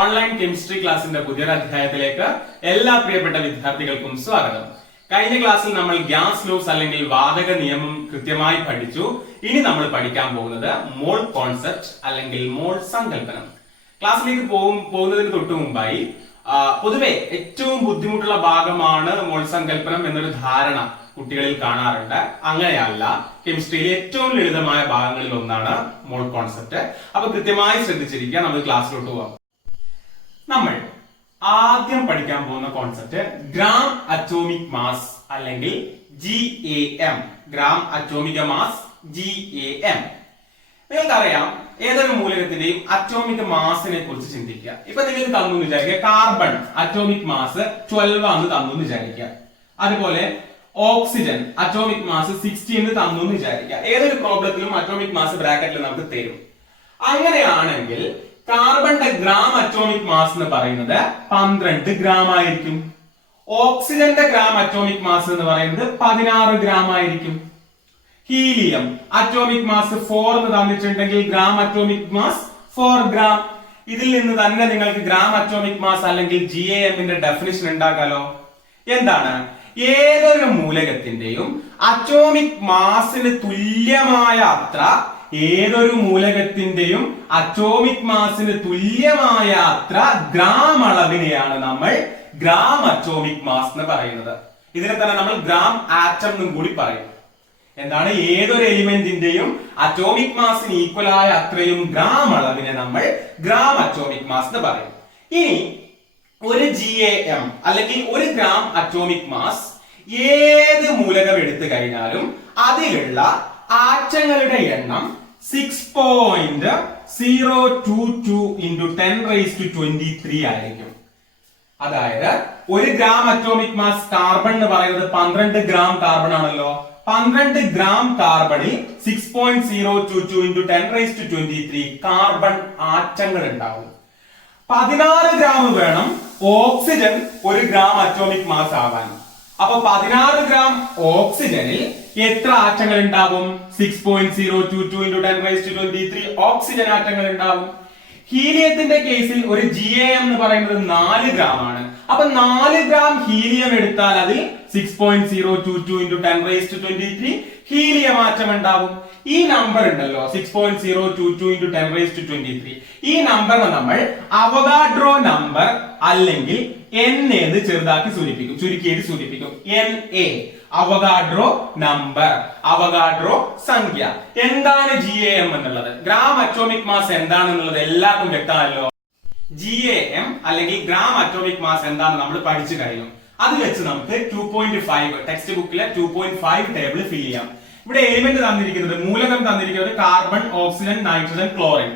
Online chemistry ക്ലാസിന്റെ പുതിയൊരു അധ്യായത്തിലേക്ക് എല്ലാ പ്രിയപ്പെട്ട വിദ്യാർത്ഥികൾക്കും സ്വാഗതം. കഴിഞ്ഞ ക്ലാസ്സിൽ നമ്മൾ ഗ്യാസ് ലോസ് അല്ലെങ്കിൽ വാതക നിയമം കൃത്യമായി പഠിച്ചു. ഇനി നമ്മൾ പഠിക്കാൻ പോകുന്നത് മോൾ കോൺസെപ്റ്റ് അല്ലെങ്കിൽ മോൾ സങ്കല്പനം. ക്ലാസ്സിലേക്ക് പോകുന്നതിന് തൊട്ടു മുമ്പായി പൊതുവെ ഏറ്റവും ബുദ്ധിമുട്ടുള്ള ഭാഗമാണ് മോൾ സങ്കല്പനം എന്നൊരു ധാരണ കുട്ടികളിൽ കാണാറുണ്ട്. അങ്ങനെയല്ല, കെമിസ്ട്രിയിലെ ഏറ്റവും ലളിതമായ ഭാഗങ്ങളിൽ ഒന്നാണ് മോൾ കോൺസെപ്റ്റ്. അപ്പൊ കൃത്യമായി ശ്രദ്ധിച്ചിരിക്കുക. നമുക്ക് ക്ലാസ്സിലോട്ട് പോവാം. നമ്മൾ ആദ്യം പഠിക്കാൻ പോകുന്ന കോൺസെപ്റ്റ് ഗ്രാം അറ്റോമിക് മാസ് അല്ലെങ്കിൽ GAM, ഗ്രാം അറ്റോമിക മാസ് GAM. നിങ്ങൾക്കറിയാം, ഏതൊരു മൂലകത്തിന്റെയും അറ്റോമിക് മാസിനെ കുറിച്ച് ചിന്തിക്കുക. ഇപ്പൊ നിങ്ങൾക്ക് തന്നു വിചാരിക്കുക, കാർബൺ അറ്റോമിക് മാസ് 12 ആണെന്ന് തന്നു വിചാരിക്കുക. അതുപോലെ ഓക്സിജൻ അറ്റോമിക് മാസ് 60 എന്ന് തന്നു വിചാരിക്കുക. ഏതൊരു പ്രോബ്ലത്തിലും അറ്റോമിക് മാസ് ബ്രാക്കറ്റിൽ നമുക്ക് തരും. അങ്ങനെയാണെങ്കിൽ കാർബണിന്റെ ഗ്രാം അറ്റോമിക് മാസ് എന്ന് പറയുന്നത് 12 ഗ്രാം ആയിരിക്കും. ഓക്സിജന്റെ ഗ്രാം അറ്റോമിക് മാസ് എന്ന് പറയുന്നത് 16 ഗ്രാം ആയിരിക്കും. ഹീലിയം അറ്റോമിക് മാസ് 4 എന്ന് തന്നിട്ടുണ്ടെങ്കിൽ ഗ്രാം അറ്റോമിക് മാസ് 4 ഗ്രാം. ഇതിൽ നിന്ന് തന്നെ നിങ്ങൾക്ക് ഗ്രാം അറ്റോമിക് മാസ് അല്ലെങ്കിൽ GAM ഡെഫിനിഷൻ ഉണ്ടാക്കാലോ. എന്താണ്? ഏതൊരു മൂലകത്തിന്റെയും അറ്റോമിക് മാസിന് തുല്യമായ അത്ര ഏതൊരു മൂലകത്തിന്റെയും അറ്റോമിക് മാസിന് തുല്യമായ അത്ര ഗ്രാം അളവിനെയാണ് നമ്മൾ ഗ്രാം അറ്റോമിക് മാസ് എന്ന് പറയുന്നത്. ഇതിനെ തന്നെ നമ്മൾ ഗ്രാം ആറ്റം എന്നും കൂടി പറയും. എന്താണ്? ഏതൊരു എലിമെന്റിന്റെയും അറ്റോമിക് മാസിന് ഈക്വൽ ആയ അത്രയും ഗ്രാം അളവിനെ നമ്മൾ ഗ്രാം അറ്റോമിക് മാസ് എന്ന് പറയും. ഇനി ഒരു GAM അല്ലെങ്കിൽ ഒരു ഗ്രാം അറ്റോമിക് മാസ് ഏത് മൂലകം എടുത്തു കഴിഞ്ഞാലും അതിലുള്ള ആറ്റങ്ങളുടെ എണ്ണം 6.022 into 10⁻23 ആയിരിക്കും. അതായത് ഒരു ഗ്രാം അറ്റോമിക് മാസ് കാർബൺ എന്ന് പറയുന്നത് 12 ഗ്രാം കാർബൺ ആണല്ലോ. 12 ഗ്രാം കാർബണിൽ 6.022 into 10⁻23 കാർബൺ ആറ്റങ്ങൾ ഉണ്ടാവും. 16 ഗ്രാം വേണം ഓക്സിജൻ ഒരു ഗ്രാം അറ്റോമിക് മാസ് ആവാൻ. അപ്പൊ 16 ഗ്രാം ഓക്സിജനിൽ എത്ര ആറ്റങ്ങൾ ഉണ്ടാവും? 6.022 into 10⁻23 ഓക്സിജൻ ആറ്റങ്ങൾ ഉണ്ടാവും. ഹീലിയത്തിന്റെ കേസിൽ ഒരു GAM എന്ന് പറയുന്നത് 4 ഗ്രാം ആണ്. അപ്പൊ 4 ഗ്രാം ഹീലിയം എടുത്താൽ അതിൽ 6.022 into 10⁻23 ഹീലിയം ആറ്റം ഉണ്ടാവും. ഈ നമ്പർ ഉണ്ടല്ലോ 6.022 into 10⁻23, ഈ നമ്പറിനെ നമ്മൾ അവഗാഡ്രോ നമ്പർ അല്ലെങ്കിൽ NA എന്ന് ചെറുതാക്കി ചുരുക്കിയിട്ട് സൂചിപ്പിക്കും. NA അവഗാഡ്രോ നമ്പർ, അവഗാഡ്രോ സംഖ്യ. എന്താണ് GAM എന്നുള്ളത്, ഗ്രാം അറ്റോമിക് മാസ് എന്താണെന്നുള്ളത് എല്ലാവർക്കും വ്യക്തമല്ലോ. GAM അല്ലെങ്കിൽ ഗ്രാം അറ്റോമിക് മാസ് എന്താണെന്ന് നമ്മൾ പഠിച്ചു കഴിഞ്ഞു. അത് വെച്ച് നമുക്ക് 2.5 ടെക്സ്റ്റ് ബുക്കിലെ 2.5 ടേബിൾ ഫിൽ ചെയ്യാം. ഇവിടെ എലിമെന്റ് തന്നിരിക്കുന്നത്, മൂലകം തന്നിരിക്കുന്നത് carbon, oxygen, nitrogen, chlorine.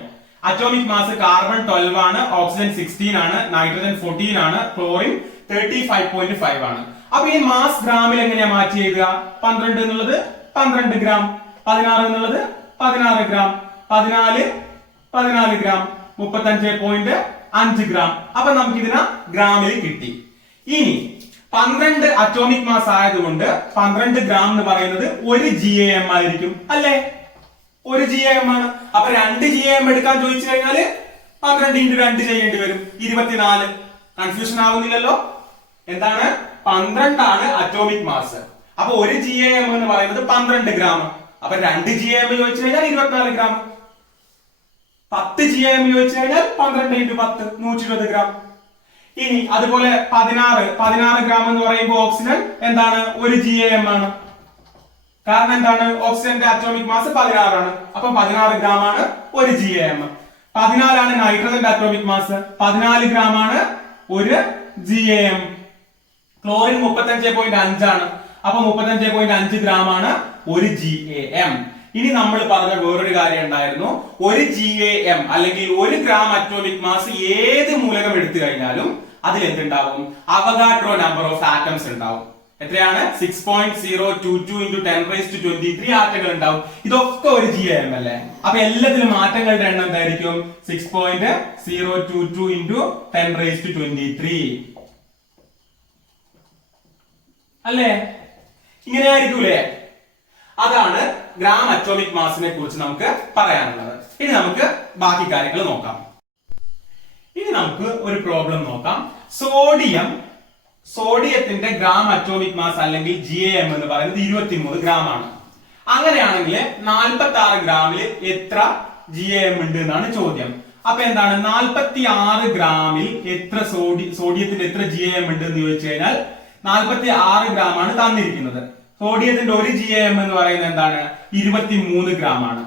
Atomic mass carbon 12 ആണ്, ഓക്സിജൻ 16 ആണ്, നൈട്രജൻ 14 ആണ്, ക്ലോറിൻ 35.5 ആണ്. അപ്പൊ ഈ മാസ് ഗ്രാമിൽ എങ്ങനെയാ മാറ്റി എഴുതുക? 12 എന്നുള്ളത് 12 ഗ്രാം, 16 എന്നുള്ളത് 16 ഗ്രാം, 14 ഗ്രാം, 35.5 ഗ്രാം. അപ്പൊ നമുക്ക് ഇതിനെ ഗ്രാമിൽ കിട്ടി. ഇനി 12 അറ്റോമിക് മാസ് ആയതുകൊണ്ട് 12 ഗ്രാം എന്ന് പറയുന്നത് ഒരു GAM ആയിരിക്കും അല്ലേ? ഒരു GAM ആണ്. അപ്പൊ 2 GAM എടുക്കാൻ ചോദിച്ചു കഴിഞ്ഞാല് 12 into 2 ചെയ്യേണ്ടി വരും, 24. കൺഫ്യൂഷൻ ആവുന്നില്ലല്ലോ? എന്താണ്? 12 ആണ് അറ്റോമിക് മാസ്. അപ്പൊ ഒരു GAM എന്ന് പറയുന്നത് 12 ഗ്രാം. അപ്പൊ 2 GAM ചോദിച്ചു കഴിഞ്ഞാൽ 24 ഗ്രാം. 10 GAM ചോദിച്ചു കഴിഞ്ഞാൽ 12 into 10 120 ഗ്രാം. ഇനി അതുപോലെ 16 ഗ്രാം എന്ന് പറയുമ്പോൾ ഓക്സിജൻ എന്താണ്? ഒരു GAM ആണ്. കാരണം എന്താണ്? ഓക്സിജന്റെ അറ്റോമിക് മാസ് 16 ആണ്. അപ്പൊ 16 ഗ്രാം ആണ് ഒരു GAM. 14 ആണ് നൈട്രജന്റെ അറ്റോമിക് മാസ്, 14 ഗ്രാം ആണ് ഒരു GAM. ക്ലോറിൻ 35.5 ആണ്. അപ്പൊ 35.5 ഗ്രാം ആണ് ഒരു GAM. ഇനി നമ്മൾ പറഞ്ഞ വേറൊരു കാര്യം ഉണ്ടായിരുന്നു. ഒരു GAM അല്ലെങ്കിൽ ഒരു ഗ്രാം അറ്റോമിക് മാസ് ഏത് മൂലകം എടുത്തു കഴിഞ്ഞാലും അതിൽ എന്തുണ്ടാവും? അവഗാഡ്രോ നമ്പർ ഓഫ് ആറ്റംസ് ഉണ്ടാവും. എത്രയാണ്? 6.022 into 10⁻23 ആറ്റങ്ങൾ ഉണ്ടാവും. ഇതൊക്കെ ഒരു GAM അല്ലേ? അപ്പൊ എല്ലാത്തിലും ആറ്റങ്ങളുടെ എണ്ണം എന്തായിരിക്കും? 6.022 into 10⁻23 അല്ലേ? ഇങ്ങനെ ആയിരിക്കൂലേ? അതാണ് ഗ്രാം അറ്റോമിക് മാസിനെ കുറിച്ച് നമുക്ക് പറയാനുള്ളത്. ഇനി നമുക്ക് ബാക്കി കാര്യങ്ങൾ നോക്കാം. ഇനി നമുക്ക് ഒരു പ്രോബ്ലം നോക്കാം. സോഡിയത്തിന്റെ ഗ്രാം അറ്റോമിക് മാസ് അല്ലെങ്കിൽ GAM എന്ന് പറയുന്നത് 23 ഗ്രാം ആണ്. അങ്ങനെയാണെങ്കിൽ 46 ഗ്രാമിൽ എത്ര GAM ഉണ്ട് എന്നാണ് ചോദ്യം. അപ്പൊ എന്താണ് 46 ഗ്രാമിൽ എത്ര സോഡിയത്തിന്റെ എത്ര GAM ഉണ്ട് എന്ന് ചോദിച്ചു കഴിഞ്ഞാൽ 46 ഗ്രാം ആണ് തന്നിരിക്കുന്നത്. സോഡിയത്തിന്റെ ഒരു GAM എന്ന് പറയുന്നത് എന്താണ് 23 ഗ്രാം ആണ്.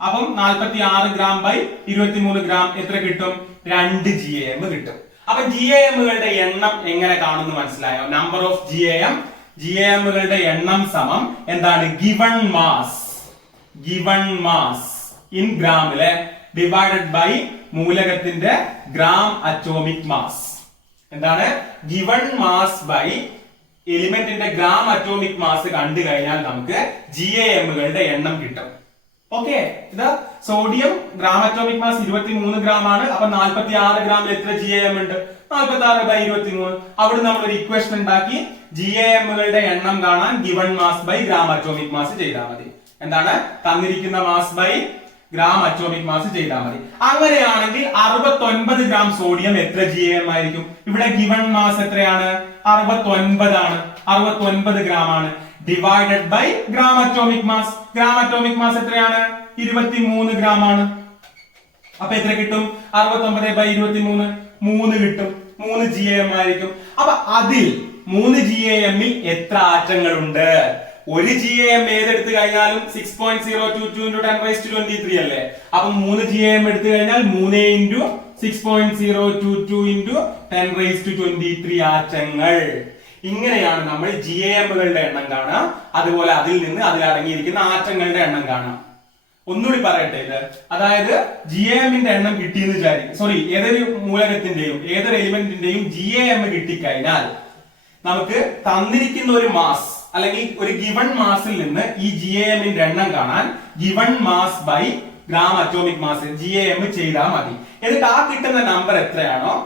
അപ്പം 46 ഗ്രാം ബൈ 23 ഗ്രാം എത്ര കിട്ടും? 2 GAM കിട്ടും. അപ്പൊ GAMകളുടെ എണ്ണം എങ്ങനെ കാണുന്നു മനസ്സിലായോ? നമ്പർ ഓഫ് GAMകളുടെ എണ്ണം സമം എന്താണ്? ഗിവൺ മാസ് ഇൻ ഗ്രാമിലെ ഡിവൈഡഡ് ബൈ മൂലകത്തിന്റെ ഗ്രാം അറ്റോമിക് മാസ്. എന്താണ്? ഗിവൺ മാസ് ബൈ എലിമെന്റിന്റെ ഗ്രാം അറ്റോമിക് മാസ് കണ്ടു കഴിഞ്ഞാൽ നമുക്ക് GAMകളുടെ എണ്ണം കിട്ടും. ഓക്കെ, ഇത് sodium gram atomic mass 23 gram ആണ്. അപ്പൊ 46 ഗ്രാമിൽ എത്ര GAM ഉണ്ട്? 46 ബൈ 23. അവിടെ നമ്മൾ ഒരു ഇക്വേഷൻ ഉണ്ടാക്കി GAMകളുടെ എണ്ണം കാണാൻ given mass by gram atomic mass ചെയ്താൽ മതി. എന്താണ്? തന്നിരിക്കുന്ന mass by gram atomic mass ചെയ്താൽ മതി. അങ്ങനെയാണെങ്കിൽ 69 ഗ്രാം സോഡിയം എത്ര GAM ആയിരിക്കും? ഇവിടെ ഗിവൺ മാസ് എത്രയാണ്? 69 ആണ്. 69 ഗ്രാം ആണ്. Divided by gram atomic mass. Gram atomic mass എത്രയാണ്? 23 ഗ്രാം ആണ്. അപ്പൊ എത്ര കിട്ടും? 69 ബൈ 23 3 കിട്ടും. 3 GAM ആയിരിക്കും. അപ്പൊ അതിൽ 3 GAM ൽ എത്ര ആറ്റങ്ങളുണ്ട്? ഒരു GAM ഏതെടുത്തു കഴിഞ്ഞാലും 6.022 into 10⁻23 അല്ലേ? അപ്പൊ 3 GAM എടുത്തു കഴിഞ്ഞാൽ 3 into 6.022 into 10⁻23 ആറ്റങ്ങൾ. ഇങ്ങനെയാണ് നമ്മൾ GAMകളുടെ എണ്ണം കാണുക. അതുപോലെ അതിൽ നിന്ന് അതിൽ അടങ്ങിയിരിക്കുന്ന ആറ്റങ്ങളുടെ എണ്ണം കാണാം. ഒന്നുകൂടി പറയട്ടെ ഇത്. അതായത് GAMന്റെ എണ്ണം കിട്ടിയെന്ന് വിചാരിക്കും. സോറി, ഏതൊരു മൂലകത്തിന്റെയും ഏതൊരു എലിമെന്റിന്റെയും GAM കിട്ടിക്കഴിഞ്ഞാൽ നമുക്ക് തന്നിരിക്കുന്ന ഒരു മാസ് അല്ലെങ്കിൽ ഒരു ഗിവൺ മാസിൽ നിന്ന് ഈ GAMന്റെ എണ്ണം കാണാൻ given mass by gram atomic mass GAM ചെയ്താൽ മതി. എന്നിട്ട് ആ കിട്ടുന്ന നമ്പർ എത്രയാണോ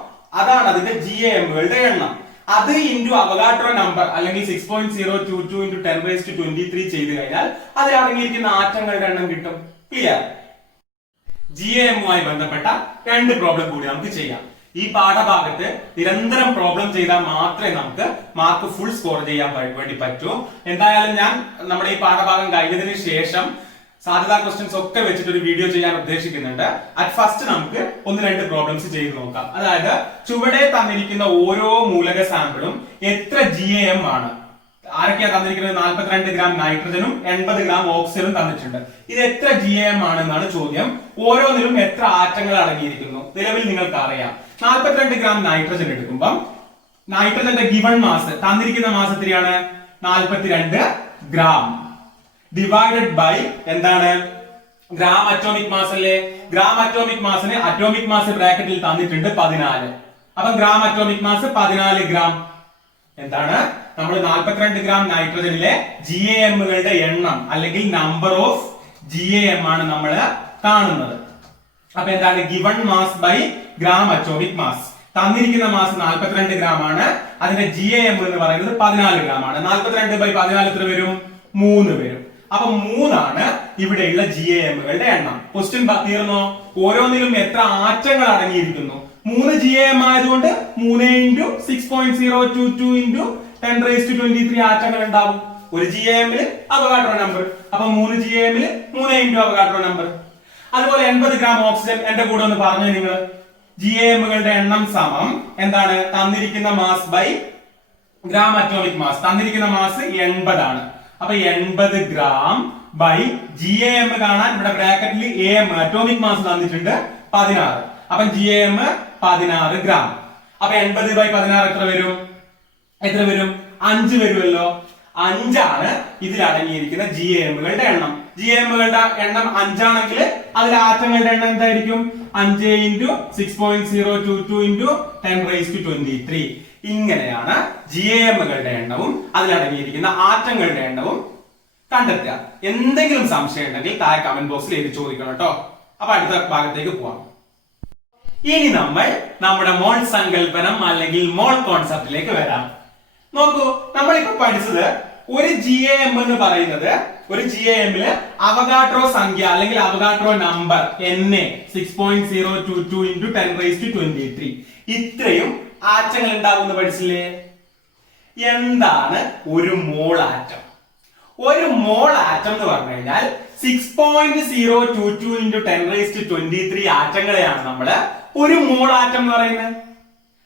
അതാണ് അതിന്റെ GAMകളുടെ എണ്ണം. അത് ഇൻറ്റു അവഗാഡ്രോ നമ്പർ അല്ലെങ്കിൽ 6.022 into 10⁻23 ചെയ്ത് കഴിഞ്ഞാൽ അതിൽ അടങ്ങിയിരിക്കുന്ന ആറ്റങ്ങളുടെ എണ്ണം കിട്ടും. ക്ലിയർ? GAMുമായി ബന്ധപ്പെട്ട 2 പ്രോബ്ലം കൂടി നമുക്ക് ചെയ്യാം. ഈ പാഠഭാഗത്ത് നിരന്തരം പ്രോബ്ലം ചെയ്താൽ മാത്രമേ നമുക്ക് മാർക്ക് ഫുൾ സ്കോർ ചെയ്യാൻ വേണ്ടി പറ്റൂ. എന്തായാലും ഞാൻ നമ്മുടെ ഈ പാഠഭാഗം കഴിഞ്ഞതിന് ശേഷം സാധ്യതാ ക്വസ്റ്റ്യൻസ് ഒക്കെ വെച്ചിട്ട് ഒരു വീഡിയോ ചെയ്യാൻ ഉദ്ദേശിക്കുന്നുണ്ട്. അറ്റ് ഫസ്റ്റ് നമുക്ക് 1-2 പ്രോബ്ലംസ് ചെയ്ത് നോക്കാം. അതായത് ചുവടെ തന്നിരിക്കുന്ന ഓരോ മൂലക സാമ്പിളും എത്ര GAM ആണ്? ആരൊക്കെയാ തന്നിരിക്കുന്നത്? 42 ഗ്രാം നൈട്രജനും 80 ഗ്രാം ഓക്സിജനും തന്നിട്ടുണ്ട്. ഇത് എത്ര GAM ആണെന്നാണ് ചോദ്യം. ഓരോന്നിലും എത്ര ആറ്റങ്ങൾ അടങ്ങിയിരിക്കുന്നു? നിലവിൽ നിങ്ങൾക്ക് അറിയാം. 42 ഗ്രാം നൈട്രജൻ എടുക്കുമ്പം നൈട്രജന്റെ ഗിവൺ മാസ് തന്നിരിക്കുന്ന മാസ് എത്രയാണ്? 42 ഗ്രാം ഡിവൈഡഡ് ബൈ എന്താണ്? ഗ്രാം അറ്റോമിക് മാസ് അല്ലേ? ഗ്രാം അറ്റോമിക് മാസിന് അറ്റോമിക് മാസ് ബ്രാക്കറ്റിൽ തന്നിട്ടുണ്ട് 14. അപ്പൊ ഗ്രാം അറ്റോമിക് മാസ് 14 ഗ്രാം. എന്താണ്? നമ്മൾ 42 ഗ്രാം നൈട്രജനിലെ GAMകളുടെ എണ്ണം അല്ലെങ്കിൽ നമ്പർ ഓഫ് GAM ആണ് നമ്മൾ കാണുന്നത്. അപ്പൊ എന്താണ്? Given mass by gram atomic mass. തന്നിരിക്കുന്ന മാസ് 42 ഗ്രാം ആണ്. അതിന്റെ GAM എന്ന് പറയുന്നത് 14 ഗ്രാം ആണ്. 42 ബൈ 14 എത്ര വരും? 3 വരും. അപ്പൊ 3 ആണ് ഇവിടെയുള്ള GAMകളുടെ എണ്ണം. ക്വസ്റ്റ്യൻ തീർന്നോ? ഓരോന്നിലും എത്ര ആറ്റങ്ങൾ അടങ്ങിയിരിക്കുന്നു? 3 GAM ആയതുകൊണ്ട് 3 into 6.022 into 10⁻23 ആറ്റങ്ങൾ ഉണ്ടാവും. ഒരു GAMല് അവഗാഡ്രോ നമ്പർ. അപ്പൊ 3 GAMല് 3 into അവഗാഡ്രോ നമ്പർ. അതുപോലെ 80 ഗ്രാം ഓക്സിജൻ എന്റെ കൂടെ ഒന്ന് പറഞ്ഞു നിങ്ങൾ. GAMകളുടെ എണ്ണം സമം എന്താണ്? തന്നിരിക്കുന്ന mass by gram atomic mass. തന്നിരിക്കുന്ന മാസ് 80 ആണ്. അപ്പൊ 80 ഗ്രാം ബൈ GAM കാണാൻ ഇവിടെ ബ്രാക്കറ്റിൽ AM അറ്റോമിക് മാസ് തന്നിട്ടുണ്ട് 16. അപ്പൊ GAM 16 ഗ്രാം. അപ്പൊ 80 ബൈ 16 എത്ര വരും? 5 വരുമല്ലോ. 5 ആണ് ഇതിൽ അടങ്ങിയിരിക്കുന്ന GAMകളുടെ എണ്ണം. GAMകളുടെ എണ്ണം 5 ആണെങ്കിൽ അതിൽ ആറ്റങ്ങളുടെ എണ്ണം എന്തായിരിക്കും? 5 into 6.022 into 10⁻23. ഇങ്ങനെയാണ് GAMകളുടെ എണ്ണവും അതിലടങ്ങിയിരിക്കുന്ന ആറ്റങ്ങളുടെ എണ്ണവും കണ്ടെത്തുക. എന്തെങ്കിലും സംശയം ഉണ്ടെങ്കിൽ താഴെ കമന്റ് ബോക്സിൽ എഴുതി ചോദിക്കണം കേട്ടോ. അപ്പൊ അടുത്ത ഭാഗത്തേക്ക് പോവാം. ഇനി നമ്മൾ നമ്മുടെ മോൾ സങ്കല്പനം അല്ലെങ്കിൽ മോൾ കോൺസെപ്റ്റിലേക്ക് വരാം. നോക്കൂ, നമ്മളിപ്പോ പഠിച്ചത് ഒരു GAM എന്ന് പറയുന്നത് ഒരു GAMല് അവഗാഡ്രോ സംഖ്യ അല്ലെങ്കിൽ അവഗാഡ്രോ നമ്പർ Na 6.022 into 10⁻23 ഇത്രയും ആറ്റങ്ങൾ ഉണ്ടാകുമെന്ന് പഠിച്ചില്ലേ? എന്താണ് ഒരു മോൾ ആറ്റം? ഒരു മോൾ ആറ്റം എന്ന് പറഞ്ഞു കഴിഞ്ഞാൽ 6.022 into 10⁻23 ആറ്റങ്ങളെയാണ് നമ്മള് ഒരു മോൾ ആറ്റം എന്ന് പറയുന്നത്.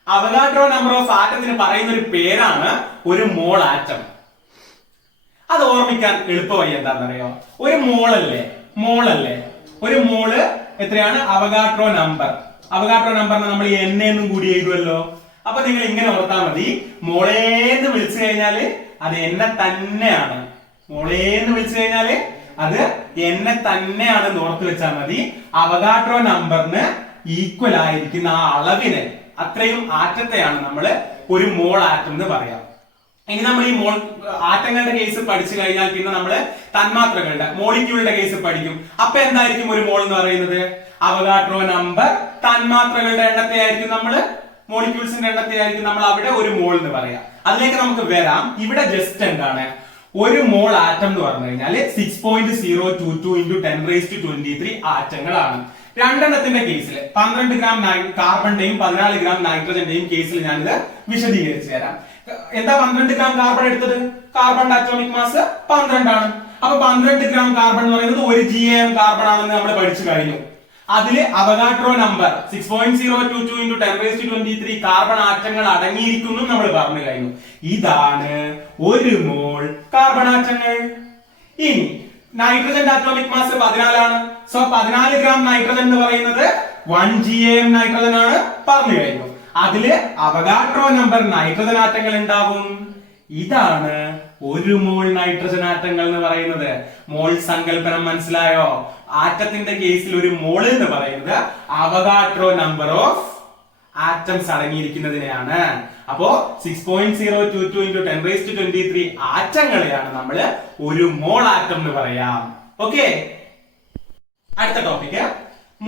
അവഗാഡ്രോ നമ്പർ ഓഫ് ആറ്റത്തിന് പറയുന്ന ഒരു പേരാണ് ഒരു മോൾ ആറ്റം. അത് ഓർമ്മിക്കാൻ എളുപ്പമായി എന്താണെന്നറിയോ? ഒരു മോളല്ലേ ഒരു മോള് എത്രയാണ്? അവഗാഡ്രോ നമ്പർ നമ്മൾ എന്നെ എന്നും കൂടി എഴുതുമല്ലോ. അപ്പൊ നിങ്ങൾ ഇങ്ങനെ ഓർത്താൽ മതി, മോളേന്ന് വിളിച്ചു കഴിഞ്ഞാല് അത് എന്നെ തന്നെയാണ്. മോളേന്ന് വിളിച്ചു കഴിഞ്ഞാല് അത് എന്നെ തന്നെയാണെന്ന് ഓർത്ത് വെച്ചാൽ മതി. അവഗാഡ്രോ നമ്പറിന് ഈക്വൽ ആയിരിക്കുന്ന ആ അളവിന് അത്രയും ആറ്റത്തെയാണ് നമ്മൾ ഒരു മോൾ ആറ്റം എന്ന് പറയാം. ഇനി നമ്മൾ ഈ മോൾ ആറ്റങ്ങളുടെ കേസ് പഠിച്ചു കഴിഞ്ഞാൽ പിന്നെ നമ്മൾ തന്മാത്രകളുടെ മോളിക്യൂളുടെ കേസ് പഠിക്കും. അപ്പൊ എന്തായിരിക്കും ഒരു മോൾ എന്ന് പറയുന്നത്? അവഗാഡ്രോ നമ്പർ തന്മാത്രകളുടെ എണ്ണത്തെ ആയിരിക്കും നമ്മള്, മോളിക്യൂൾസിന്റെ എണ്ണത്തെ ആയിരിക്കും നമ്മൾ അവിടെ ഒരു മോൾ എന്ന് പറയാം. അതിലേക്ക് നമുക്ക് വരാം. ഇവിടെ ജസ്റ്റ് എന്താണ് ഒരു മോൾ ആറ്റം എന്ന് പറഞ്ഞു കഴിഞ്ഞാൽ 6.022 into 10⁻23 ആറ്റങ്ങളാണ്. രണ്ടെണ്ണത്തിന്റെ കേസിൽ 12 ഗ്രാം കാർബണിന്റെയും 14 ഗ്രാം നൈട്രജന്റെയും കേസിൽ ഞാനിത് വിശദീകരിച്ചു തരാം. എന്താ 12 ഗ്രാം കാർബൺ എടുത്തത്? കാർബണിന്റെ അറ്റോമിക് മാസ് 12 ആണ്. അപ്പൊ 12 ഗ്രാം കാർബൺ എന്ന് പറയുന്നത് ഒരു GAM കാർബൺ ആണെന്ന് നമ്മൾ പഠിച്ചു കഴിഞ്ഞു. അതില് അവഗാഡ്രോ നമ്പർ 6.022 into 10⁻23 കാർബൺ ആറ്റങ്ങൾ അടങ്ങിയിരിക്കുന്നു നമ്മൾ പറഞ്ഞു കഴിഞ്ഞു. ഇതാണ് ഒരു മോൾ കാർബൺ ആറ്റങ്ങൾ. ഇനി നൈട്രജന്റെ അറ്റോമിക് മാസ് 14 ആണ്. സോ 14 ഗ്രാം നൈട്രജൻ എന്ന് പറയുന്നത് 1 GAM നൈട്രജൻ ആണ് പറഞ്ഞു കഴിഞ്ഞു. അതില് അവഗാഡ്രോ നമ്പർ നൈട്രജൻ ആറ്റങ്ങൾ ഉണ്ടാവും. ഇതാണ് ഒരു മോൾ നൈട്രജൻ ആറ്റങ്ങൾ എന്ന് പറയുന്നത്. മോൾ സങ്കല്പനം മനസ്സിലായോ? ആറ്റത്തിന്റെ കേസിൽ ഒരു മോൾ എന്ന് പറയുന്നത് അവഗാഡ്രോ നമ്പർ ഓഫ് ആറ്റംസ് അടങ്ങിയിരിക്കുന്നതിനെയാണ്. അപ്പോ 6.022 into 10⁻23 ആറ്റങ്ങളെയാണ് നമ്മൾ ഒരു മോൾ ആറ്റം എന്ന് പറയാം. ഓക്കെ, അടുത്ത ടോപ്പിക്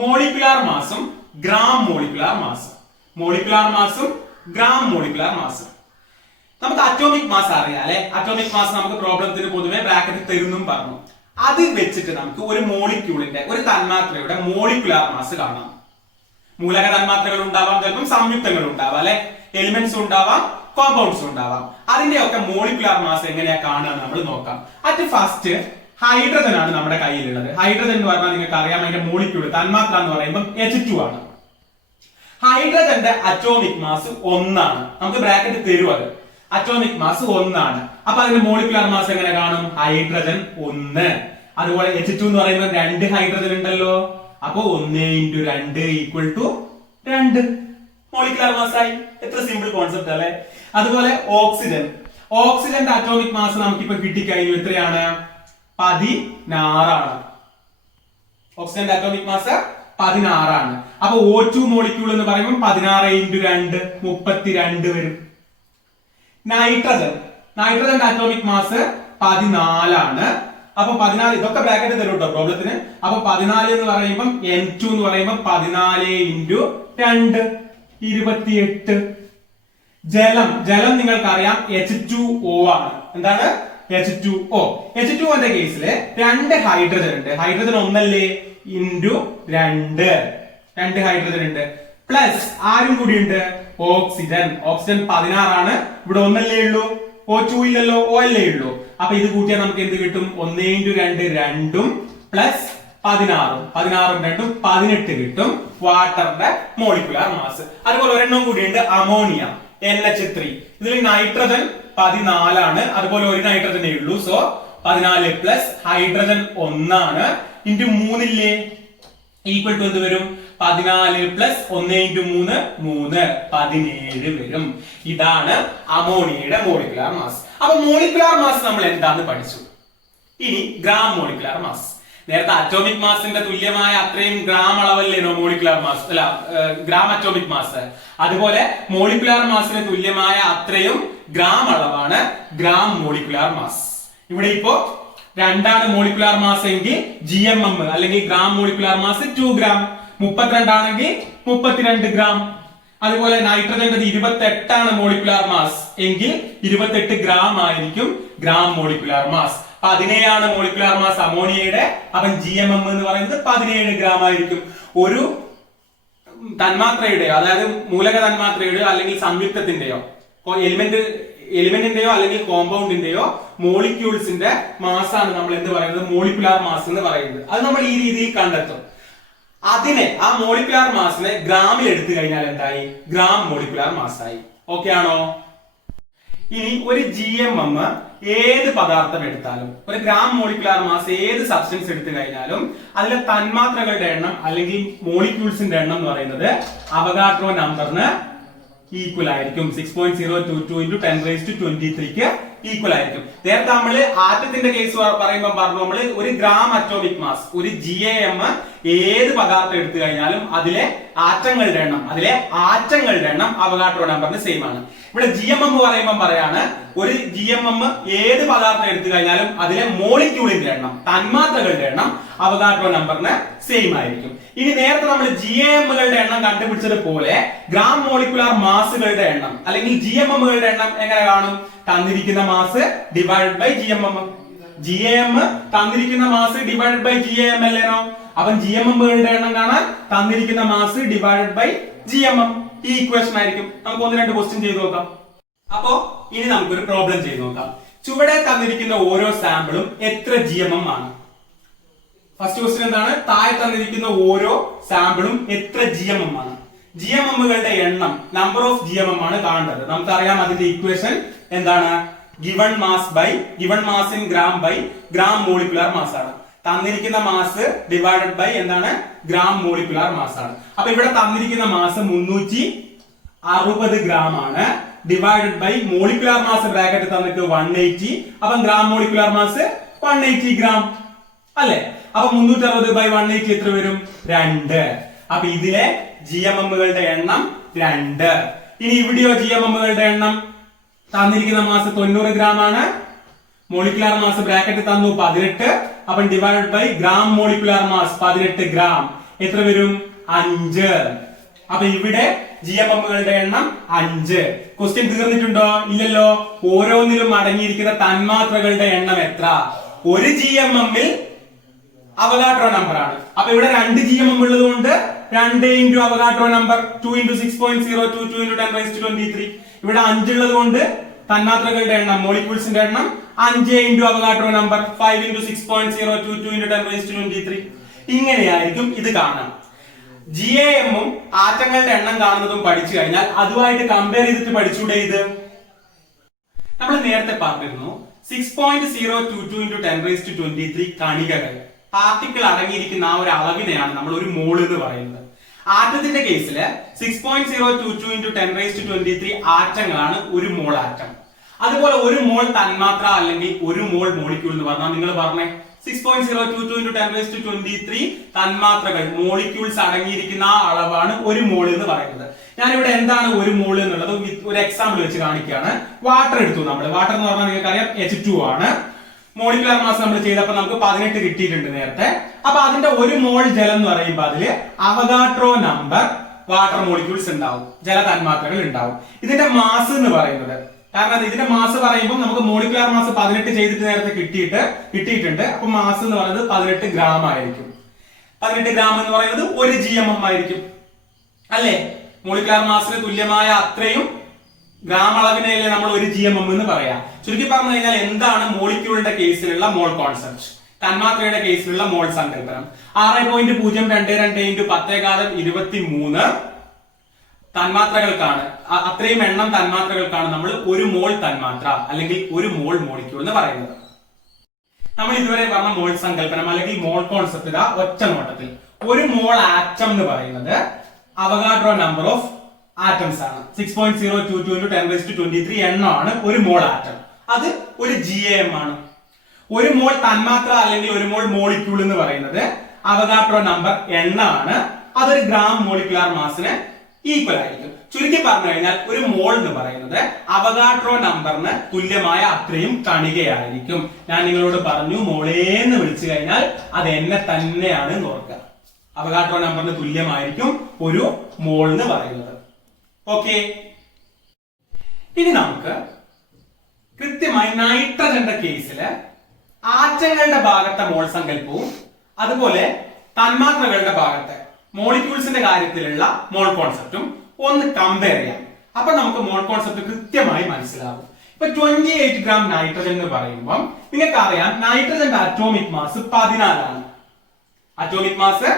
മോളിക്കുലാർ മാസും ഗ്രാം മോളിക്കുലാർ മാസും. മോളിക്കുലാർ മാസും ഗ്രാം മോളിക്കുലാർ മാസും. നമുക്ക് അറ്റോമിക് മാസ് അറിയാം അല്ലെ? അറ്റോമിക് മാസ് നമുക്ക് പ്രോബ്ലത്തിന് പൊതുവെ ബ്രാക്കറ്റിൽ തരുന്നും പറഞ്ഞു. അത് വെച്ചിട്ട് നമുക്ക് ഒരു മോളിക്യൂളിന്റെ ഒരു തന്മാത്രയുടെ മോളിക്കുലാർ മാസ് കാണാം. മൂലക തന്മാത്രകൾ ഉണ്ടാവാം, ചിലപ്പം സംയുക്തങ്ങൾ ഉണ്ടാവാം അല്ലെ? എലിമെന്റ്സ് ഉണ്ടാവാം, കോമ്പൗണ്ട്സ് ഉണ്ടാവാം. അതിന്റെയൊക്കെ മോളിക്കുലാർ മാസ് എങ്ങനെയാ കാണുക നമ്മൾ നോക്കാം. അറ്റ് ഫസ്റ്റ് ഹൈഡ്രജൻ ആണ് നമ്മുടെ കയ്യിലുള്ളത്. ഹൈഡ്രജൻ എന്ന് പറഞ്ഞാൽ നിങ്ങൾക്ക് അറിയാം, അതിന്റെ മോളിക്യൂൾ തന്മാത്ര എന്ന് പറയുമ്പോൾ H2 ആണ്. ഹൈഡ്രജന്റെ അറ്റോമിക് മാസ് 1 ആണ്. നമുക്ക് ബ്രാക്കറ്റ് തരും അത്. അറ്റോമിക് മാസ് 1 ആണ്. അപ്പൊ അതിന്റെ മോളിക്കുലാർ മാസ് എങ്ങനെ കാണും? ഹൈഡ്രജൻ 1. അതുപോലെ H2 എന്ന് പറയുമ്പോൾ 2 ഹൈഡ്രജൻ ഉണ്ടല്ലോ. അപ്പൊ 1 into 2 equal to 2 molecular mass ആയി. എത്ര സിമ്പിൾ കോൺസെപ്റ്റ് അല്ലെ? അതുപോലെ ഓക്സിജന്റെ അറ്റോമിക് മാസ് നമുക്കിപ്പോ കിട്ടിക്കഴിഞ്ഞു. എത്രയാണ്? 16 ആണ്. ഓക്സിജന്റെ അറ്റോമിക് മാസ് 16 ആണ്. അപ്പൊ O2 മോളിക്യൂൾ എന്ന് പറയുമ്പോൾ 16 into 2 32 വരും. നൈട്രജന്റെ അറ്റോമിക് മാസ് 14 ആണ്. അപ്പൊ 14, ഇതൊക്കെ ബ്രാക്കറ്റ് തരും കേട്ടോ പ്രോബ്ലത്തിന്. അപ്പൊ 14 എന്ന് പറയുമ്പോൾ N2 എന്ന് പറയുമ്പോൾ 14 into 2 28. ജലം നിങ്ങൾക്കറിയാം H2O ആണ്. എന്താണ്? H2O. H2O കേസില് 2 ഹൈഡ്രജൻ ഉണ്ട്. ഹൈഡ്രജൻ ഒന്നല്ലേ? ഇൻറ്റു 2 ഹൈഡ്രജൻ ഉണ്ട്. പ്ലസ് ആരും കൂടി ഉണ്ട്? ഓക്സിജൻ 16 ആണ്. ഇവിടെ ഒന്നല്ലേ ഉള്ളൂ? O2 ഇല്ലല്ലോ, O അല്ലേ ഉള്ളൂ. അപ്പൊ ഇത് കൂട്ടിയാൽ നമുക്ക് എന്ത് കിട്ടും? 1 into 2 2 പ്ലസ് 16 2 18 കിട്ടും വാട്ടറിന്റെ മോളിക്കുലാർ മാസ്. അതുപോലെ ഒരെണ്ണം കൂടിയുണ്ട് അമോണിയ NH3. ഇതിൽ നൈട്രജൻ 14 ആണ്. അതുപോലെ ഒരു നൈട്രജനേ ഉള്ളൂ. സോ 14 പ്ലസ് ഹൈഡ്രജൻ 1 ആണ്. ഇൻറ്റു 3 ഇല്ലേ? ഈക്വൽ ടു എന്ത് വരും? 14 പ്ലസ് 1 into 3 17 വരും. ഇതാണ് അമോണിയയുടെ മോളിക്കുലാർ മാസ്. അപ്പൊ മോളിക്കുലാർ മാസ് നമ്മൾ എന്താന്ന് പഠിച്ചു. ഇനി ഗ്രാം മോളിക്കുലാർ മാസ്. നേരത്തെ അറ്റോമിക് മാസിന്റെ തുല്യമായ അത്രയും ഗ്രാം അളവല്ലേനോ മോളിക്കുലാർ മാസ്, അല്ല ഗ്രാം അറ്റോമിക് മാസ്. അതുപോലെ മോളിക്കുലാർ മാസിന് തുല്യമായ അത്രയും ഗ്രാം അളവാണ് ഗ്രാം മോളിക്കുലാർ മാസ്. ഇവിടെ ഇപ്പോ 2 മോളിക്കുലാർ മാസ് എങ്കിൽ GMM അല്ലെങ്കിൽ ഗ്രാം മോളിക്കുലാർ മാസ് 2 ഗ്രാം. 32 ആണെങ്കിൽ 32 ഗ്രാം. അതുപോലെ നൈട്രജന്റെ 28 മോളിക്കുലാർ മാസ് എങ്കിൽ 28 ഗ്രാം ആയിരിക്കും gram molecular mass. 17 molecular mass അമോണിയയുടെ. അപ്പം GMM എന്ന് പറയുന്നത് 17 ഗ്രാം ആയിരിക്കും. ഒരു തന്മാത്രയുടെയോ അതായത് മൂലക തന്മാത്രയുടെയോ അല്ലെങ്കിൽ സംയുക്തത്തിന്റെയോ എലിമെന്റിന്റെയോ അല്ലെങ്കിൽ കോമ്പൗണ്ടിന്റെയോ മോളിക്യൂൾസിന്റെ മാസാണ് നമ്മൾ എന്ത് പറയുന്നത് മോളിക്കുലാർ മാസ് എന്ന് പറയുന്നത്. അത് നമ്മൾ ഈ രീതിയിൽ കണ്ടെത്തും. അതിനെ ആ മോളിക്കുലാർ മാസിനെ ഗ്രാമിൽ എടുത്തു കഴിഞ്ഞാൽ എന്തായി? ഗ്രാം മോളിക്കുലാർ മാസായി. ഓക്കെ ആണോ? ഇനി ഒരു GMM ഏത് പദാർത്ഥം എടുത്താലും ഒരു ഗ്രാം മോളിക്കുലാർ മാസ് ഏത് സബ്സ്റ്റൻസ് എടുത്തു കഴിഞ്ഞാലും അതിലെ തന്മാത്രകളുടെ എണ്ണം അല്ലെങ്കിൽ മോളിക്യൂൾസിന്റെ എണ്ണം എന്ന് പറയുന്നത് അവഗാഡ്രോ നമ്പറിന് ഈക്വൽ ആയിരിക്കും. 6.022 into 10⁻23 ഈക്വൽ ആയിരിക്കും. നേരത്തെ നമ്മള് ആറ്റത്തിന്റെ കേസ് പറയുമ്പോൾ പറഞ്ഞു നമ്മള് ഒരു ഗ്രാം അറ്റോമിക് മാസ് ഒരു GAM ഏത് പദാർത്ഥം എടുത്തു കഴിഞ്ഞാലും അതിലെ ആറ്റങ്ങളുടെ എണ്ണം അവഗാഡ്രോ നമ്പറിന് സെയിം ആണ്. ഇവിടെ GMM പറയുമ്പോൾ പറയാണ് ഒരു GMM ഏത് പദാർത്ഥം എടുത്തു കഴിഞ്ഞാലും അതിലെ മോളിക്യൂളിന്റെ എണ്ണം തന്മാത്രകളുടെ എണ്ണം അവഗാഡ്രോ നമ്പറിന് സെയിം ആയിരിക്കും. ഇനി നേരത്തെ നമ്മൾ GAMകളുടെ എണ്ണം കണ്ടുപിടിച്ചതുപോലെ ഗ്രാം മോളിക്കുലാർ മാസുകളുടെ എണ്ണം അല്ലെങ്കിൽ GMMകളുടെ എണ്ണം എങ്ങനെ കാണും? തന്നിരിക്കുന്ന mass divided by GMM. GAM തന്നിരിക്കുന്ന മാസ് ഡിവൈഡഡ് ബൈ GAM അല്ലേനോ? അപ്പം GMMകളുടെ എണ്ണം കാണാൻ തന്നിരിക്കുന്ന മാസ് ഡിവൈഡഡ് ബൈ GMM ഈ ഇക്വേഷൻ ആയിരിക്കും. നമുക്ക് 1-2 ക്വസ്റ്റ്യൻ ചെയ്ത് നോക്കാം. അപ്പോ ഇനി നമുക്കൊരു പ്രോബ്ലം ചെയ്ത് നോക്കാം. ചുവടെ തന്നിരിക്കുന്ന ഓരോ സാമ്പിളും എത്ര GMM ആണ്? ഫസ്റ്റ് ക്വസ്റ്റ്യൻ എന്താണ്? താഴെ തന്നിരിക്കുന്ന ഓരോ സാമ്പിളും എത്ര GMM ആണ്? GMMകളുടെ എണ്ണം നമ്പർ ഓഫ് GMM ആണ് കാണേണ്ടത്. നമുക്കറിയാം അതിന്റെ ഇക്വേഷൻ എന്താണ്? Given mass in gram by gram molecular mass ആണ്. തന്നിരിക്കുന്ന മാസ് ഡിവൈഡഡ് ബൈ എന്താണ്? ഗ്രാം മോളിക്കുലാർ മാസ് ആണ്. അപ്പൊ ഇവിടെ തന്നിരിക്കുന്ന മാസ് 360 ഗ്രാം ആണ്. Divided by molecular mass bracket തന്നിട്ട് 180. അപ്പം ഗ്രാം മോളിക്കുലാർ മാസ് 180 ഗ്രാം അല്ലെ? അപ്പൊ 360 ബൈ 180 എത്ര വരും? 2. അപ്പൊ ഇതിലെ GMMകളുടെ എണ്ണം 2. ഇനി ഇവിടെയോ GMMകളുടെ എണ്ണം തന്നിരിക്കുന്ന മാസ് 90 ഗ്രാം ആണ്. മോളിക്കുലാർ മാസ് ബ്രാക്കറ്റ് തന്നു 18. അപ്പം divided by gram molecular mass 18 gram എത്ര വരും? 5. അപ്പൊ ഇവിടെ GMMകളുടെ എണ്ണം 5. ക്വസ്റ്റ്യൻ തീർന്നിട്ടുണ്ടോ? ഇല്ലല്ലോ. ഓരോന്നിലും അടങ്ങിയിരിക്കുന്ന തന്മാത്രകളുടെ എണ്ണം എത്ര? ഒരു GMMൽ അവഗാഡ്രോ നമ്പർ ആണ്. അപ്പൊ ഇവിടെ 2 GMM ഉള്ളത് കൊണ്ട് 2 into Avogadro number 2 into 6.022 into 10⁻23. ഇവിടെ 5 ഉള്ളത് കൊണ്ട് തന്മാത്രകളുടെ എണ്ണം മോളിക്യൂൾസിന്റെ എണ്ണം 5 into Avogadro number 5 into 6.022 into 10⁻23. ഇങ്ങനെയായിരിക്കും ഇത് കാണാം. GAMഉം ആറ്റങ്ങളുടെ എണ്ണം കാണുന്നതും പഠിച്ചു കഴിഞ്ഞാൽ അതുമായിട്ട് കമ്പയർ ചെയ്തിട്ട് പഠിച്ചൂടെ ഇത്? നമ്മൾ നേരത്തെ പറഞ്ഞിരുന്നു 6.022 into 10⁻23 കണികകൾ പാർട്ടിക്കിൾ അടങ്ങിയിരിക്കുന്ന ആ ഒരു അളവിനെയാണ് നമ്മൾ ഒരു മോൾ എന്ന് പറയുന്നത്. ആറ്റത്തിന്റെ കേസിൽ 6.022 into 10⁻23 ആറ്റങ്ങളാണ് ഒരു മോൾ ആറ്റം. അതുപോലെ ഒരു മോൾ തന്മാത്ര അല്ലെങ്കിൽ ഒരു മോൾ മോളിക്യൂൾ എന്ന് പറഞ്ഞാൽ നിങ്ങൾ പറഞ്ഞേ 6.022 into 10⁻23 തന്മാത്രകൾ മോളിക്യൂൾസ് അടങ്ങിയിരിക്കുന്ന ആ അളവാണ് ഒരു മോൾ എന്ന് പറയുന്നത്. ഞാനിവിടെ എന്താണ് ഒരു മോൾ എന്നുള്ളത് ഒരു എക്സാമ്പിൾ വെച്ച് കാണിക്കുകയാണ്. വാട്ടർ എടുത്തു നമ്മൾ. വാട്ടർ എന്ന് പറഞ്ഞാൽ നിങ്ങൾക്കറിയാം H2 ആണ്. മോളിക്കുലാർ മാസ് നമ്മൾ ചെയ്തപ്പോൾ നമുക്ക് 18 കിട്ടിയിട്ടുണ്ട് നേരത്തെ. അപ്പൊ അതിന്റെ ഒരു മോൾ ജലം എന്ന് പറയുമ്പോൾ അതില് അവഗാഡ്രോ നമ്പർ വാട്ടർ മോളിക്യൂൾസ് ഉണ്ടാവും, ജല തന്മാത്രകൾ ഉണ്ടാവും. ഇതിന്റെ മാസ് എന്ന് പറയുന്നത് കാരണം ഇതിന്റെ മാസ് പറയുമ്പോൾ നമുക്ക് മോളിക്കുലാർ മാസ് 18 ചെയ്തിട്ട് നേരത്തെ കിട്ടിയിട്ടുണ്ട്. അപ്പൊ മാസ് എന്ന് പറയുന്നത് 18 ഗ്രാം ആയിരിക്കും. 18 ഗ്രാം എന്ന് പറയുന്നത് ഒരു GMM ആയിരിക്കും അല്ലെ? മോളിക്കുലാർ മാസിന് തുല്യമായ അത്രയും ഗ്രാം അളവിനെയല്ലേ നമ്മൾ ഒരു GMM എന്ന് പറയാം. ചുരുക്കി പറഞ്ഞു കഴിഞ്ഞാൽ എന്താണ് മോളിക്യൂളിന്റെ കേസിലുള്ള മോൾ കോൺസെപ്റ്റ്, തന്മാത്രയുടെ കേസിലുള്ള മോൾ സങ്കല്പനം? 6.022 into 10⁻23 തന്മാത്രകൾക്കാണ്, അത്രയും എണ്ണം തന്മാത്രകൾക്കാണ് നമ്മൾ ഒരു മോൾ തന്മാത്ര അല്ലെങ്കിൽ ഒരു മോൾ മോളിക്യൂൾ എന്ന് പറയുന്നത്. നമ്മൾ ഇതുവരെ പറഞ്ഞ മോൾ സങ്കല്പനം അല്ലെങ്കിൽ മോൾ കോൺസെപ്റ്റ് ഇതാ ഒറ്റ നോട്ടത്തിൽ. ഒരു മോൾ ആറ്റം എന്ന് പറയുന്നത് അവഗാഡ്രോ നമ്പർ ഓഫ് ആറ്റംസ് ആണ്. 6.022 into 10⁻23 എണ്ണമാണ് ഒരു മോൾ ആറ്റം. അത് ഒരു GAM ആണ്. ഒരു മോൾ തന്മാത്ര അല്ലെങ്കിൽ ഒരു മോൾ മോളിക്യൂൾ എന്ന് പറയുന്നത് അവഗാഡ്രോ നമ്പർ എണ്ണമാണ്. അതൊരു ഗ്രാം മോളിക്കുലാർ മാസിന് ഈക്വൽ ആയിരിക്കും. ചുരുക്കി പറഞ്ഞു കഴിഞ്ഞാൽ ഒരു മോൾ എന്ന് പറയുന്നത് അവഗാഡ്രോ നമ്പറിന് തുല്യമായ അത്രയും കണികയായിരിക്കും. ഞാൻ നിങ്ങളോട് പറഞ്ഞു മോളേന്ന് വിളിച്ചു കഴിഞ്ഞാൽ അത് എന്നെ തന്നെയാണ് ഓർക്കുക. അവഗാഡ്രോ നമ്പറിന് തുല്യമായിരിക്കും ഒരു മോൾ എന്ന് പറയുന്നത്. ഓക്കെ, ഇനി നമുക്ക് കൃത്യമായി നൈട്രജന്റെ കേസില് ആറ്റങ്ങളുടെ ഭാഗത്തെ മോൾ സങ്കല്പവും അതുപോലെ തന്മാത്രകളുടെ ഭാഗത്തെ മോളിക്യൂൾസിന്റെ കാര്യത്തിലുള്ള മോൾ കോൺസെപ്റ്റും ഒന്ന് കമ്പയർ ചെയ്യാം. അപ്പൊ നമുക്ക് മോൾ കോൺസെപ്റ്റ് കൃത്യമായി മനസ്സിലാകും. ഇപ്പൊ 28 ഗ്രാം നൈട്രജൻ എന്ന് പറയുമ്പോൾ നിങ്ങൾക്കറിയാം നൈട്രജന്റെ atomic mass 14 atomic mass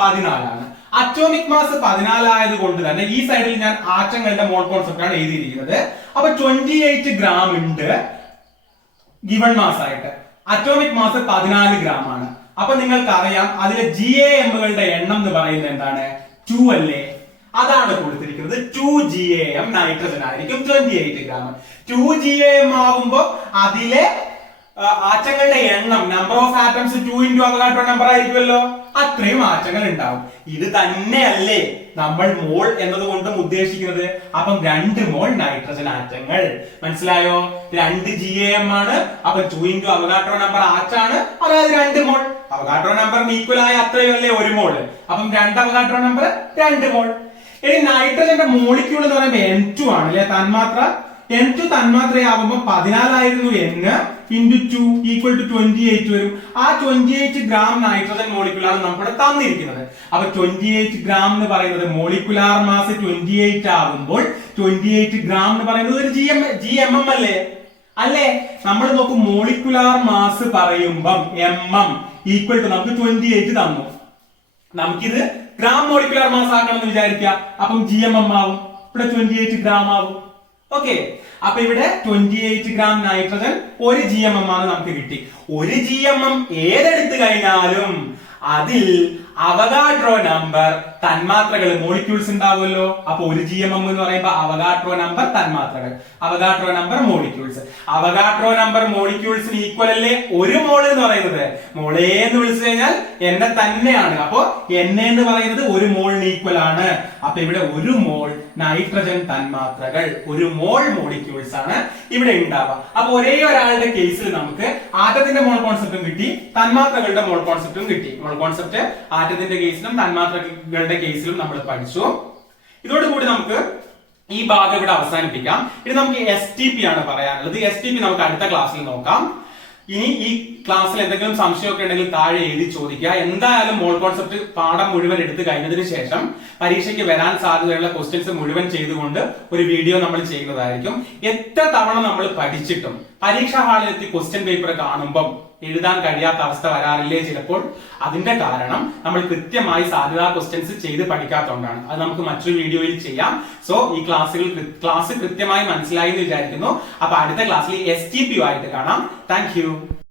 14 atomic mass 14 ആയതുകൊണ്ട് തന്നെ ഈ സൈഡിൽ ഞാൻ ആറ്റങ്ങളുടെ മോൾ കോൺസെപ്റ്റ് ആണ് എഴുതിയിരിക്കുന്നത്. അപ്പൊ 28 ഗ്രാം ഉണ്ട് ഗിവൺ മാസ് ആയിട്ട്. അറ്റോമിക് മാസ് 14 ഗ്രാം ആണ്. അപ്പൊ നിങ്ങൾക്ക് അറിയാം അതിലെ GAMകളുടെ എണ്ണം എന്ന് പറയുന്നത് എന്താണ്? 2 അല്ലേ? അതാണ് കൊടുത്തിരിക്കുന്നത്. 2 GAM നൈട്രജൻ ആയിരിക്കും 28 ഗ്രാം. 2 GAM ആകുമ്പോ അതിലെ ആറ്റങ്ങളുടെ എണ്ണം number of atoms 2 into Avogadro number ആയിരിക്കുമല്ലോ. അത്രയും ആറ്റങ്ങൾ ഉണ്ടാവും. ഇത് തന്നെയല്ലേ നമ്മൾ മോൾ എന്നതുകൊണ്ടും ഉദ്ദേശിക്കുന്നത്. അപ്പം 2 മോൾ നൈട്രജൻ ആറ്റങ്ങൾ. മനസ്സിലായോ? 2 GAM ആണ്. അപ്പൊ 2 into അവഗാഡ്രോ നമ്പർ ആറ്റാണ്. അതായത് 2 മോൾ. അവഗാഡ്രോ നമ്പറിന് ഈക്വൽ ആയ അത്രയും അല്ലേ 1 മോൾ. അപ്പം 2 അവഗാഡ്രോ നമ്പർ 2 മോൾ. ഇനി നൈട്രജന്റെ മോളിക്യൂൾ എന്ന് പറയുമ്പോൾ N2 ആണ് അല്ലെ തന്മാത്ര. N2 തന്മാത്രയാകുമ്പോ 14 ആയിരുന്നു N into 2 equal to 28 വരും. ആ 28 ഗ്രാം നൈട്രജൻ മോളിക്യൂളാണ് നമുക്ക് തന്നിരിക്കുന്നത്. അപ്പൊ 28 ഗ്രാം എന്ന് പറയുന്നത് മോളിക്കുലാർ മാസ് 28 ആകുമ്പോൾ 28 ഗ്രാം എന്ന് പറയുന്നത് ഒരു GMM അല്ലേ? അല്ലേ? നമ്മൾ നോക്കും മോളിക്കുലാർ മാസ് പറയുമ്പം MM ഈക്വൽ ടു നമുക്ക് 28 തന്നു. നമുക്കിത് ഗ്രാം മോളിക്കുലാർ മാസ് ആക്കണം എന്ന് വിചാരിക്കുക. അപ്പം GMM ആവും. ഇവിടെ 28 ഗ്രാം ആവും. ഓക്കെ, അപ്പൊ ഇവിടെ 28 ഗ്രാം നൈട്രജൻ 1 GMM ആണ് നമുക്ക് കിട്ടി. 1 GMM ഏതെടുത്തു കഴിഞ്ഞാലും അതിൽ അവഗാഡ്രോ നമ്പർ തന്മാത്രകൾ മോളിക്യൂൾസ് ഉണ്ടാവുമല്ലോ. അപ്പൊ 1 GMM എന്ന് പറയുമ്പോൾ അവഗാഡ്രോ നമ്പർ തന്മാത്രകൾ, Avogadro number molecules. Avogadro number മോളിക്യൂൾസിന് ഈക്വൽ അല്ലേ 1 മോൾ എന്ന് പറയുന്നത്? മോളെ എന്ന് വിളിച്ചു കഴിഞ്ഞാൽ എന്നെ തന്നെയാണ്. അപ്പോ എന്നെ എന്ന് പറയുന്നത് 1 മോളിന് ഈക്വൽ ആണ്. അപ്പൊ ഇവിടെ 1 മോൾ നൈട്രജൻ തന്മാത്രകൾ, 1 മോൾ മോളിക്യൂൾസ് ആണ് ഇവിടെ ഉണ്ടാവുക. അപ്പൊ ഒരേ ഒരാളുടെ കേസിൽ നമുക്ക് ആറ്റത്തിന്റെ മോൾ കോൺസെപ്റ്റും കിട്ടി, തന്മാത്രകളുടെ മോൾ കോൺസെപ്റ്റും കിട്ടി. മോൾ കോൺസെപ്റ്റ് ആറ്റത്തിന്റെ കേസിലും തന്മാത്രകളുടെ കേസിലും നമ്മൾ പഠിച്ചു. ഇതോടുകൂടി നമുക്ക് ഈ ഭാഗം ഇവിടെ അവസാനിപ്പിക്കാം. ഇനി നമുക്ക് STP ആണ് പറയാനുള്ളത്. STP നമുക്ക് അടുത്ത ക്ലാസ്സിൽ നോക്കാം. ഇനി ഈ ക്ലാസ്സിൽ എന്തെങ്കിലും സംശയമൊക്കെ ഉണ്ടെങ്കിൽ താഴെ എഴുതി ചോദിക്കുക. എന്തായാലും മോൾ കോൺസെപ്റ്റ് പാഠം മുഴുവൻ എടുത്തു കഴിഞ്ഞതിന് ശേഷം പരീക്ഷയ്ക്ക് വരാൻ സാധ്യതയുള്ള ക്വസ്റ്റ്യൻസ് മുഴുവൻ ചെയ്തുകൊണ്ട് ഒരു വീഡിയോ നമ്മൾ ചെയ്യുന്നതായിരിക്കും. എത്ര തവണ നമ്മൾ പഠിച്ചിട്ടും പരീക്ഷാ ഹാളിലെത്തി ക്വസ്റ്റ്യൻ പേപ്പർ കാണുമ്പം എഴുതാൻ കഴിയാത്ത അവസ്ഥ വരാറില്ലേ ചിലപ്പോൾ? അതിന്റെ കാരണം നമ്മൾ കൃത്യമായി സാധ്യതാ ക്വസ്റ്റ്യൻസ് ചെയ്ത് പഠിക്കാത്തതുകൊണ്ടാണ്. അത് നമുക്ക് മറ്റൊരു വീഡിയോയിൽ ചെയ്യാം. സോ ഈ ക്ലാസ് കൃത്യമായി മനസ്സിലായി എന്ന് വിചാരിക്കുന്നു. അപ്പൊ അടുത്ത ക്ലാസ്സിൽ STP ആയിട്ട് കാണാം. Thank you.